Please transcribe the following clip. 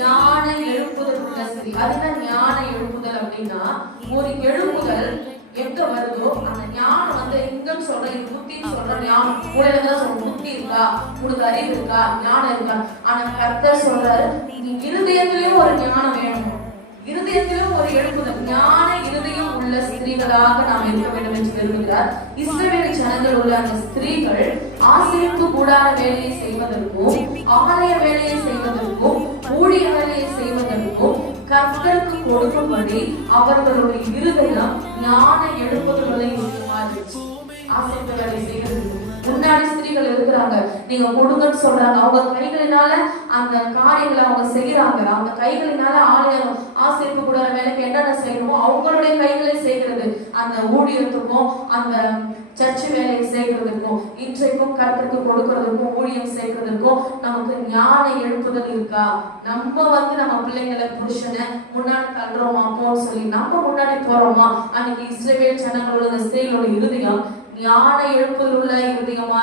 ஞான எழுப்புதல் உள்ள ஸ்திரீ. அதுதான் ஞான எழுப்புதல் அப்படின்னா, ஒரு எழுப்புதல் எங்க வருதோ அந்த ஞானம் வந்து எங்கன்னு சொல்ற, இது புத்தின்னு சொல்ற ஞானம் மூளையிலதான் சொல்ற. புத்தி இருக்கா, உனக்கு அறிவு இருக்கா, ஞானம் இருக்கா? ஆனா கர்த்தர் சொல்றாரு, நீ இருதயத்திலயும் ஒரு ஞானம் வேணும், இருதயத்திலும் ஒரு எழுப்புதல், ஞான இருதயம் உள்ள ஸ்திரீகளாக நாம் இருக்க வேண்டும் என்று விரும்புகிறார். இஸ்ரவேல் ஜனங்கள் உள்ள அந்த ஸ்திரீகள் ஆசீர்வாத கூடார வேலையை செய்வதற்கும், ஆலய வேலையை செய்வதற்கும், ஊழிய வேலையை செய்வதற்கும் கர்த்தருக்கு கொடுக்கும்படி அவர்களுடைய இருதயம் ஞான எழுப்புதல்களை இருந்துச்சு. ஆசீர்வாத வேலை செய்கிறது முன்னாடி ஸ்திரீகள் இருக்கிறாங்க, நீங்க கொடுங்கன்னு சொல்றாங்க. அவங்க கைகளினால அந்த காரியங்களை அவங்க செய்யறாங்க. அவங்க கைகளினால ஆலயம் ஆசீர்வாத கூடார வேலைக்கு என்னென்ன செய்யணுமோ அவங்களுடைய கைகளை செய்கிறது. அந்த ஊழியத்துக்கும் அந்த சர்ச்சு வேலையை செய்கிறதுக்கும் இன்றைக்கும் கர்த்தருக்கு கொடுக்கறதுக்கும் ஊழியம் செய்கிறதுக்கும் நமக்கு ஞான எழுப்புதல் இருக்கா? நம்ம நம்ம பிள்ளைங்களை புருஷனை முன்னாடி தள்ளுறோமா போன்னு சொல்லி நம்ம முன்னாடி போறோமா? அன்னைக்கு இஸ்ரவேல் ஜனங்களோட ஸ்திரீகளோட இருதயம் ஞான எழுப்புதல் உள்ள இருதயமா